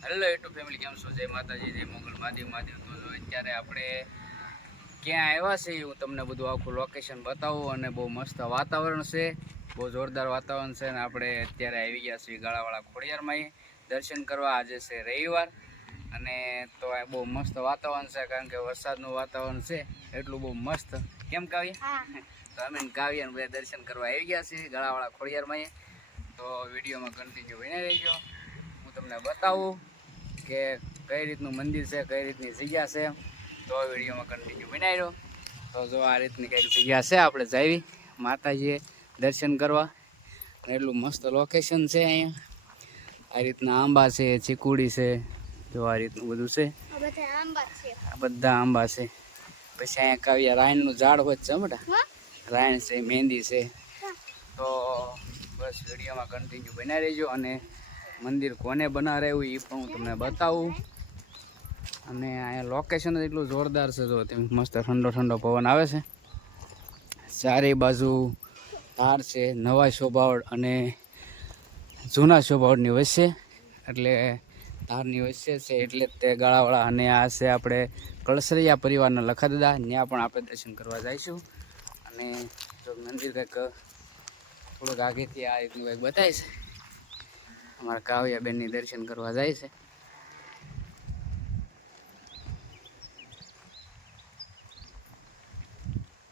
Hello YouTube family કેમ છો? જય માતાજી જય મોગલ મહાદેવ મહાદેવ. તો અત્યારે આપણે ક્યાં આવ્યા છે હું તમને બધું આખું લોકેશન બતાવું અને બહુ મસ્ત વાતાવરણ છે બહુ જોરદાર વાતાવરણ છે અને આપણે અત્યારે આવી ગયા છીએ ગાળાવાળા ખોડિયારમાં દર્શન કરવા આજે છે રવિવાર અને તો આ બહુ મસ્ત વાતાવરણ છે કારણ કે વરસાદનું વાતાવરણ છે એટલું બહુ મસ્ત. કેમ કાવ્ય? તો અમે કાવ્ય અને બધા દર્શન કરવા આવી ગયા છીએ ગાળાવાળા ખોડિયારમાં તો વિડીયોમાં કન્ટિન્યુ બની રહેજો. હું તમને બતાવું કે કઈ રીતનું મંદિર છે કઈ રીતની જગ્યા છે તો વિડીયોમાં કન્ટિન્યુ બનાવ્યો. તો જો આ રીતની કઈ જગ્યા છે આપણે જાવી માતાજીએ દર્શન કરવા. એટલું મસ્ત લોકેશન છે અહીંયા. આ રીતના આંબા છે ચીકુડી છે જો આ રીતનું બધું છે. બધા આંબા છે. આ બધા આંબા છે. પછી અહીંયા કાવ્યા રાયણનું ઝાડ હોય છે બેટા. રાયણ છે મહેંદી છે. તો બસ વિડીયોમાં કન્ટિન્યુ બનાવી રહેજો અને મંદિર કોને બનાવરાયું એ પણ હું તમને બતાવું. અને અહીંયા લોકેશન જ એટલું જોરદાર છે જો, તમે મસ્ત ઠંડો ઠંડો પવન આવે છે. ચારે બાજુ ધાર છે, નવા શોભાવડ અને જૂના શોભાવડની વચ્ચે. એટલે ધારની વચ્ચે છે, એટલે તે ગાળાવાળા. અને આ છે આપણે કળસરિયા પરિવારના લખાદદા. ત્યાં પણ આપણે દર્શન કરવા જઈશું. અને જો મંદિર કંઈક થોડુંક આગેથી આ રીતનું કંઈક બતાવે છે અમારા કાવ્યા બેનની દર્શન કરવા જાય છે.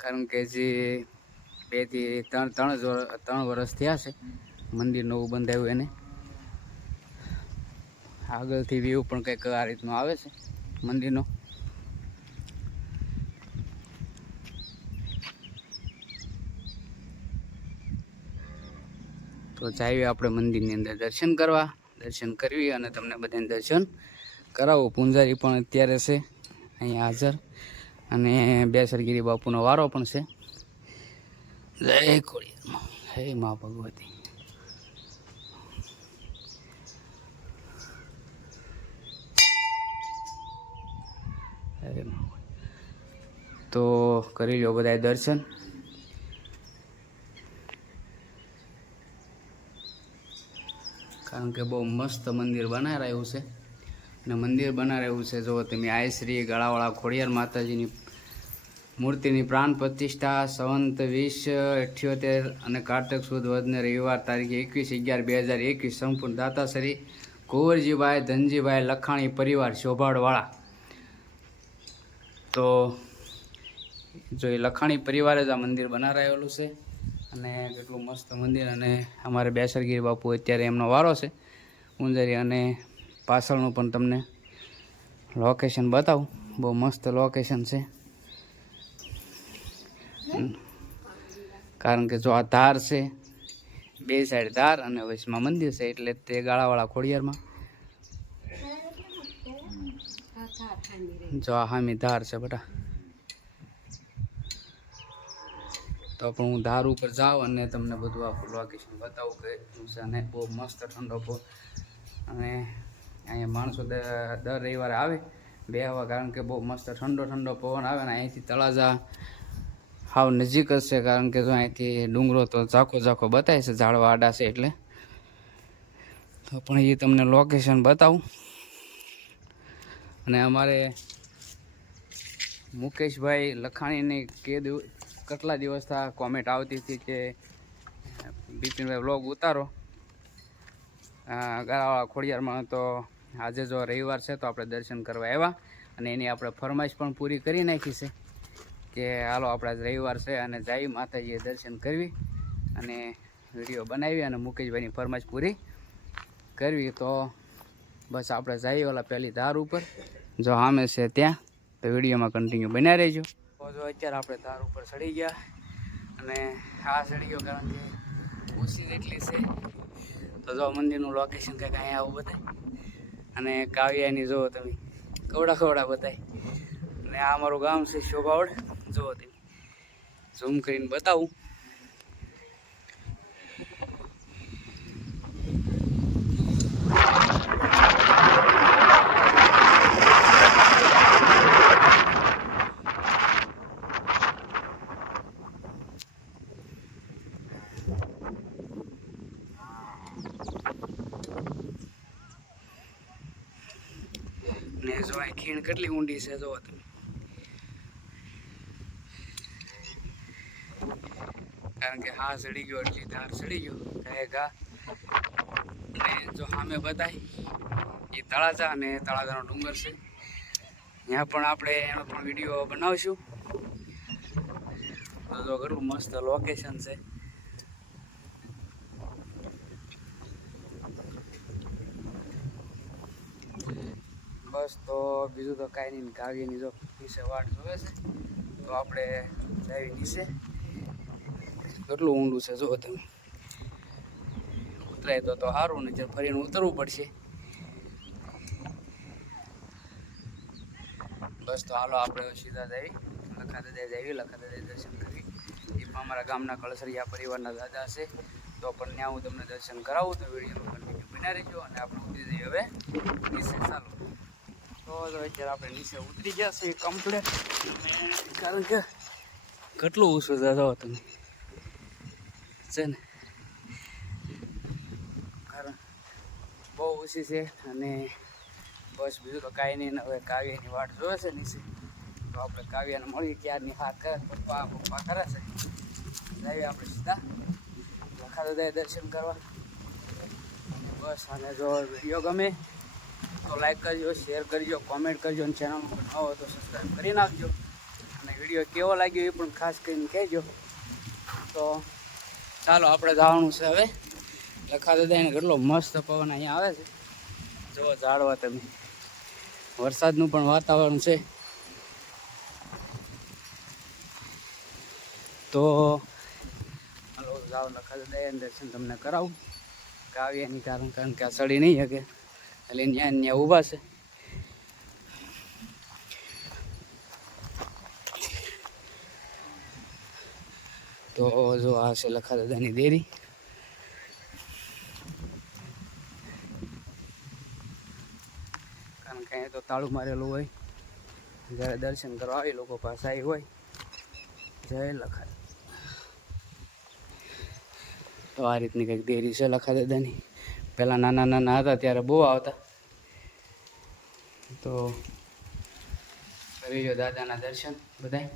કારણ કે જે બેથી ત્રણ ત્રણ ત્રણ વર્ષ થયા છે. મંદિર નવું બંધાયું એને. આગળથી વ્યૂ પણ કંઈક આ રીતનો આવે છે મંદિરનો. તો જઈએ આપણે મંદિરની અંદર દર્શન કરવા. દર્શન કરવી અને તમને બધાને દર્શન કરાવવું. પૂંજારી પણ અત્યારે છે, અહીંયા હાજર. અને બેસરગીરી બાપુનો વારો પણ છે. જય ખોડિયારમાં. હે મા ભગવતી. તો કરી લો બધાય દર્શન. કારણ કે બહુ મસ્ત મંદિર બનાવ્યું છે. અને મંદિર બનારાયું છે જો તમે આય શ્રી ગળાવાળા ખોડિયાર માતાજીની મૂર્તિની પ્રાણ પ્રતિષ્ઠા સંવંત વીસ, અઠ્યોતેર અને કારતક સુદ વધને રવિવાર તારીખ એકવીસ અગિયાર બે હજાર એકવીસ સંપૂર્ણ દાતાશ્રી, કુંવરજીભાઈ, ધનજીભાઈ લખાણી પરિવાર શોભાડવાળા તો જો એ લખાણી પરિવારે જ આ મંદિર બનાવેલું છે. અને કેટલું મસ્ત મંદિર અને અમારે બેસરગીરી બાપુ અત્યારે એમનો વારો છે. ઉંજરી અને પાછળનું પણ તમને લોકેશન બતાવું. બહુ મસ્ત લોકેશન છે. કારણ કે જો આ ધાર છે બે સાઈડ ધાર અને વચમાં મંદિર છે એટલે તે ગાળાવાળા ખોડિયારમાં. જો આ હામી ધાર છે બેટા. તો પણ હું ધાર ઉપર જાઉં અને તમને બધું આખું લોકેશન બતાવું કે અને બહુ મસ્ત ઠંડો પો અને અહીંયા માણસો દર રવિવારે આવે બે હવા કારણ કે બહુ મસ્ત ઠંડો ઠંડો પવન આવે ને અહીંથી તળાજા હાવ નજીક જ છે કારણ કે જો અહીંથી ડુંગરો તો ઝાખો ઝાખો બતાવે છે, ઝાડવા આડા છે એટલે. તો પણ એ તમને લોકેશન બતાવું. અને અમારે મુકેશભાઈ લખાણીની કે દિવ કેટલા દિવસથી કોમેન્ટ આવતી હતી કે, બિપિનભાઈ વ્લોગ ઉતારો. ગાળાવાળા ખોડિયારમાં તો આજે જો રવિવાર છે તો આપણે દર્શન કરવા આવ્યા અને એની આપણે ફરમાઈશ પણ પૂરી કરી નાખી છે કે હાલો આપણે આજે રવિવાર છે અને જઈ માતાજીએ દર્શન કરવી અને વીડિયો બનાવી અને મુકેશભાઈની ફરમાઈશ પૂરી કરવી. તો બસ આપણે જઈએ ઓલા પહેલી ધાર ઉપર. જો સામે છે ત્યાં, તો વિડીયોમાં કન્ટિન્યુ બનાવી રહેજો. જો અત્યારે આપણે ધાર ઉપર ચડી ગયા અને આ ચડી ગયો કારણ કે ઊંચી જેટલી છે. તો જો મંદિરનું લોકેશન કંઈક અહીંયા આવું બતાય. અને કાવ્યાની જુઓ તમે, કવડા કવડા બતાય. અને આ અમારું ગામ છે શોભાવડ. જુઓ તમે ઝૂમ કરીને બતાવું. ખીણ કેટલી ઊંડી છે જોવો તમે. કારણ કે હા ચડી ગયો એટલી ધાર ચડી ગયો. કહે ઘા ને જો સામે બતાય એ તળાજા અને તળાજાનો ડુંગર છે. ત્યાં પણ આપણે એનો પણ વીડિયો બનાવશું. તો જો કેટલું મસ્ત લોકેશન છે. બસ તો બીજું તો કાંઈ નહીં કાવ્યની જો નીચે વાટ જોવે છે, તો આપણે જાવી નીચે. કેટલું ઊંડું છે જો તમે. ઉતરાય તો તો સારું ને જે ફરીને ઉતરવું પડશે. બસ તો હાલો, આપણે સીધા જઈ લખા દાદા જઈએ લખા દાદા દર્શન કરી. એ પણ અમારા ગામના કળસરિયા પરિવારના દાદા છે. તો પણ ત્યાં હું તમને દર્શન કરાવું તો વીડિયો કન્ટિન્યુ રહેજો અને આપણે ઉતરી જઈએ હવે. ચાલો. આપણે નીચે ઉતરી ગયા છે કમ્પ્લેટ કારણ કે કેટલું ઓછું જાઓ તમે. છે ને? કારણ બહુ ઓછી છે અને બસ બીજું તો કાંઈ નહીં હવે કાવ્યની વાટ જોવે છે નીચે. તો આપણે કાવ્યને મળીએ ક્યારની હાથ કરે, પપ્પા પપ્પા કરે છે. જઈએ આપણે સીધા. લખા દાદાએ દર્શન કરવા. બસ અને જો વીડિયો ગમે. તો લાઈક કરજો શેર કરજો કોમેન્ટ કરજો અને ચેનલ પર ન હોય તો સબસ્ક્રાઈબ કરી નાખજો. અને વીડિયો કેવો લાગ્યો એ પણ ખાસ કરીને કહેજો. તો ચાલો, આપણે જવાનું છે હવે. લખા દાદાને કેટલો મસ્ત પવન અહીંયા આવે છે. જુઓ, ઝાડવા તમે. વરસાદનું પણ વાતાવરણ છે. તો હાલો, જાઓ, લખા દાદા દર્શન તમને કરાવું. કાવ્યાની કારણ કારણ કે આ સડી નહીં શકે. એટલે ત્યાં ત્યાં ઊભા છે. તો જો આ છે લખા દાદાની દેરી. કારણ કે તો તાળું મારેલું હોય. જ્યારે દર્શન કરવા આવે લોકો પાસે આવી હોય. જય લખા તો આ રીતની કંઈક દેરી છે લખા દાદાની. પહેલાં નાના નાના હતા ત્યારે બહુ આવતા. તો કરી લો દાદાના દર્શન બધાય.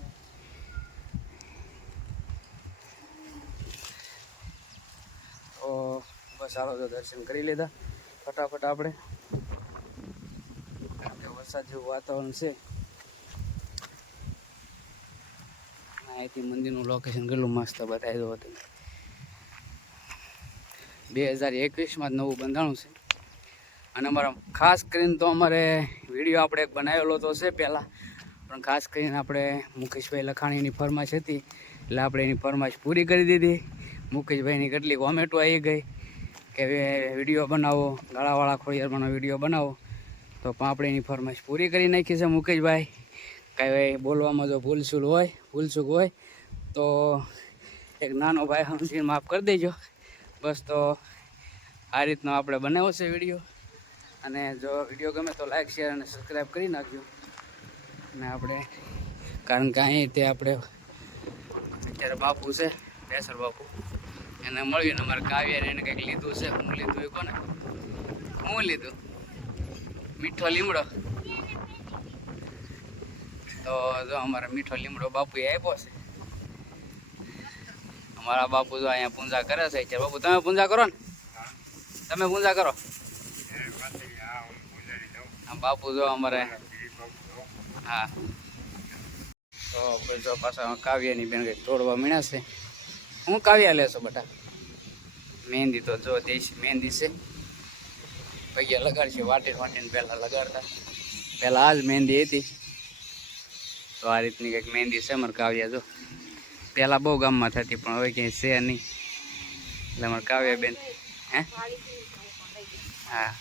તો બસ ચાલો તો દર્શન કરી લીધા. ફટાફટ આપણે. વરસાદ જેવું વાતાવરણ છે. અહીંથી મંદિરનું લોકેશન કેટલું મસ્ત બતાવી દો તમે બે હજાર એકવીસમાં જ નવું બંધાણું છે. અને અમારા ખાસ કરીને તો અમારે વીડિયો આપણે એક બનાવેલો તો છે પહેલાં. પણ ખાસ કરીને આપણે મુકેશભાઈ લખાણીની ફરમાશ હતી. એટલે આપણે એની ફરમાશ પૂરી કરી દીધી. મુકેશભાઈની કેટલી કોમેન્ટો આવી ગઈ કે વીડિયો બનાવો, ગાળાવાળા ખોડિયારમાંનો વીડિયો બનાવો. તો પણ આપણે એની ફરમાશ પૂરી કરી નાખી છે મુકેશભાઈ. કાંઈ બોલવામાં જો ભૂલસૂલ હોય ભૂલચૂક હોય, તો એક નાનો ભાઈ સમજીને માફ કરી દેજો. બસ તો આ રીતનો આપણે બનાવ્યો છે વીડિયો. અને જો વીડિયો ગમે તો લાઈક શેર અને સબસ્ક્રાઈબ કરી નાખજો. અને આપણે, કારણ કે અહીં તે આપણે, અત્યારે બાપુ છે, બેસર બાપુ. એને મળ્યું ને અમારે કાવ્યાને એને કંઈક લીધું છે. હું લીધું એ કોને? હું લીધું? મીઠો લીમડો. તો જો અમારે મીઠો લીમડો બાપુએ આપ્યો છે. અમારા બાપુ જો અહીંયા પૂંજા કરે છે. અત્યારે બાપુ, તમે પૂંજા કરો ને? તમે પૂંજા કરો. બાપુ જો અમારે. હા. તો પછી જો પાછા કાવ્યાની બેન કંઈક તોડવા મીણ્યા છે. હું કાવ્યા લેશો બટા? મહેંદી તો જો દેશી મહેંદી છે. પૈયા લગાડશે, વાટીને વાટીને પહેલાં લગાડતા. પહેલાં આ જ મહેંદી હતી. તો આ રીતની કંઈક મહેંદી છે મારે કાવ્યા જો. પહેલાં બહુ ગામમાં થતી, પણ હવે ક્યાંય છે નહીં. એટલે અમારે કાવ્યા બેન હે. હા,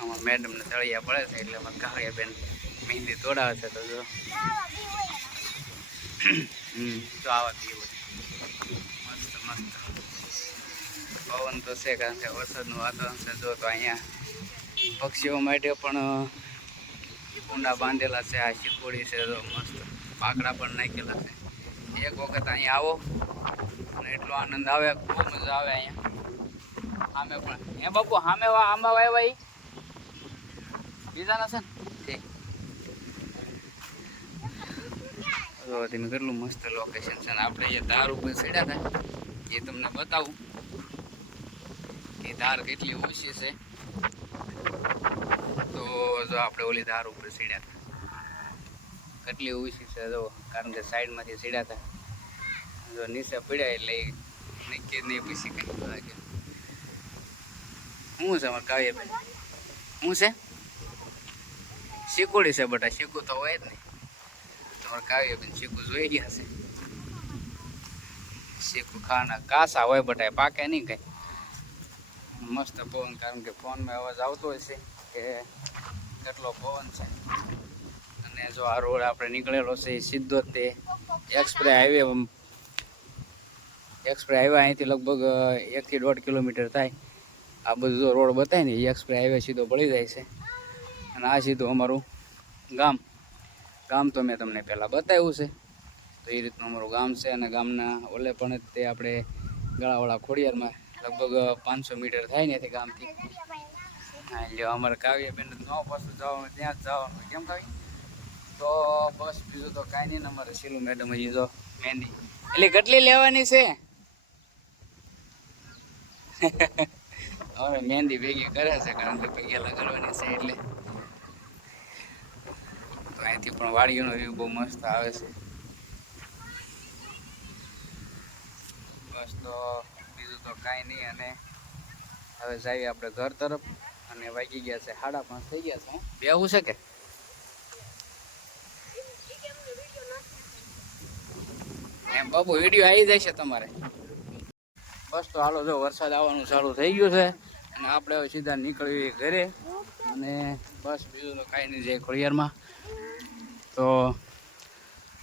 અમારા મેડમને તળિયા પડે છે, એટલે અમારે કાવ્યા બેન મહેંદી તોડાવે છે, તો જો. હમ તો આવા પીવું મસ્ત મસ્ત. પવન તો છે, કારણ કે વરસાદનું વાતાવરણ છે, જો તો અહીંયા પક્ષીઓ માટે પણ કુંડા બાંધેલા છે, આ શીપોડી છે તો મસ્ત. પાકડા પણ નાખેલા છે. એક વખત અહીંયા આવો અને એટલો આનંદ આવે બહુ મજા આવે અહીંયા. સામે પણ. હે બાપુ, સામે વા આંબા વાવ્યા ઈ બીજાના છે ને? તમે કેટલું મસ્ત લોકેશન છે ને? આપણે જે ધાર ઉપર ચડ્યા હતા. એ તમને બતાવું કે ધાર કેટલી ઓછી છે. તો જો આપણે ઓલી ધાર ઉપર ચડ્યા હતા. કેટલી ઊંચી છે જો, કારણ કે સાઈડમાંથી હતા. જો નીચે પીડ્યા એટલે નીચે નહીં પીસી કઈ લાગે શું છે અમારે કાવ્યબેન શું છે? શીકુડી છે બટા શીકુ તો હોય જ નહીં તમારે કાવ્યબેન શીકુ જોઈ ગયા છે. શીકુ ખાના કાસા હોય બટા પાકે નહીં કઈ. મસ્ત પવન, કારણ કે ફોનમાં અવાજ આવતો હોય છે કે કેટલો પવન છે. અને જો આ રોડ આપણે નીકળેલો છે એ સીધો તે એક્સપ્રે હાઈવે એક્સપ્રે હાઈવે અહીંથી લગભગ એકથી દોઢ કિલોમીટર થાય. આ બધું રોડ બતાય ને, એ એક્સપ્રે હાઈવે સીધો પડી જાય છે. અને આ સીધું અમારું ગામ. ગામ તો મેં તમને પહેલાં બતાવ્યું છે. તો એ રીતનું અમારું ગામ છે અને ગામના ઓલે પણ તે આપણે ગળાવાળા ખોડિયારમાં લગભગ પાંચસો મીટર થાય ને તે ગામથી. હા, એટલે અમારે કાવ્ય બેન ન પાછું જવાનું, ત્યાં જ જવાનું. કેમ કાવ્ય? તો બસ બીજું તો કાંઈ નહીં અમારે શીલું મેડમ હજી તો મહેંદી. એટલે કેટલી લેવાની છે? હવે મહેંદી ભેગી કરે છે કારણ કે પગેલા કરવાની છે એટલે. અહીંથી પણ વાડીઓનો વ્યૂ બહુ મસ્ત આવે છે. બસ તો બીજું તો કાંઈ નહીં અને હવે જઈએ આપણે ઘર તરફ. અને વાગી ગયા છે, સાડા પાંચ થઈ ગયા છે બેવું છે કે? બાબુ વીડિયો આવી છે તમારે. બસ તો હાલો જો વરસાદ આવવાનું ચાલુ થઈ ગયું છે અને આપણે હવે સીધા નીકળીએ ઘરે અને બસ બીજું તો કાંઈ નહીં જાય ખોડિયારમાં. તો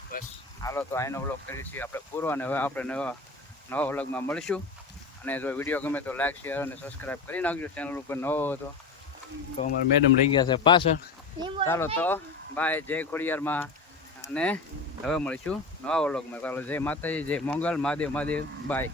બસ હાલો તો આનો વ્લોગ કરીશું આપણે પૂરો અને હવે આપણે નવા નવા વ્લોગમાં મળીશું. અને જો વીડિયો ગમે તો લાઈક શેર અને સબસ્ક્રાઈબ કરી નાખજો ચેનલ ઉપર નવો હતો તો. અમારા મેડમ રહી ગયા છે પાછળ. ચાલો તો બાય જય ખોડિયારમાં. અને હવે મળીશું નવા વ્લોગમાં. ચાલો જય માતાજી જય મંગલ મહાદેવ મહાદેવ બાય.